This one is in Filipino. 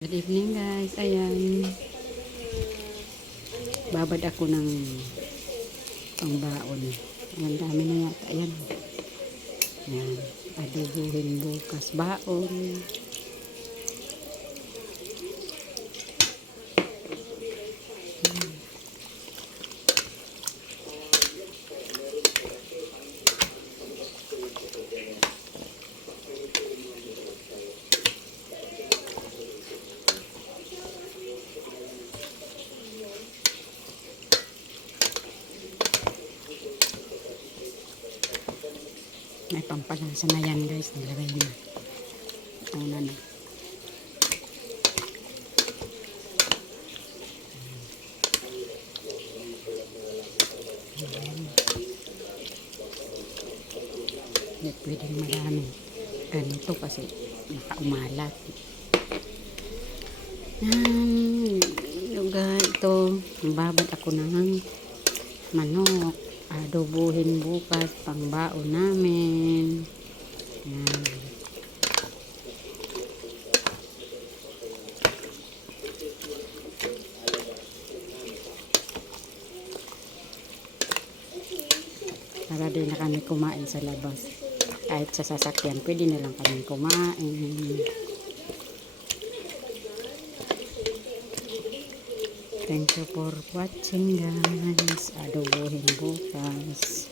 Good evening guys, ayan babad ako ng pangbaon. Ang dami na yata, ayan ayan, adobohin bukas baon. May pampalasa na yan guys, nilagay na una na. Hindi pwedeng marami ganito kasi nakaumalat. Lugar ito, babad ako ng manok, adobohin bukas pangbaon namin. Yan. Para din na kami kumain sa labas. Kahit sa sasakyan, pwede na lang kami kumain. Thank you for watching guys. Adobohin bukas.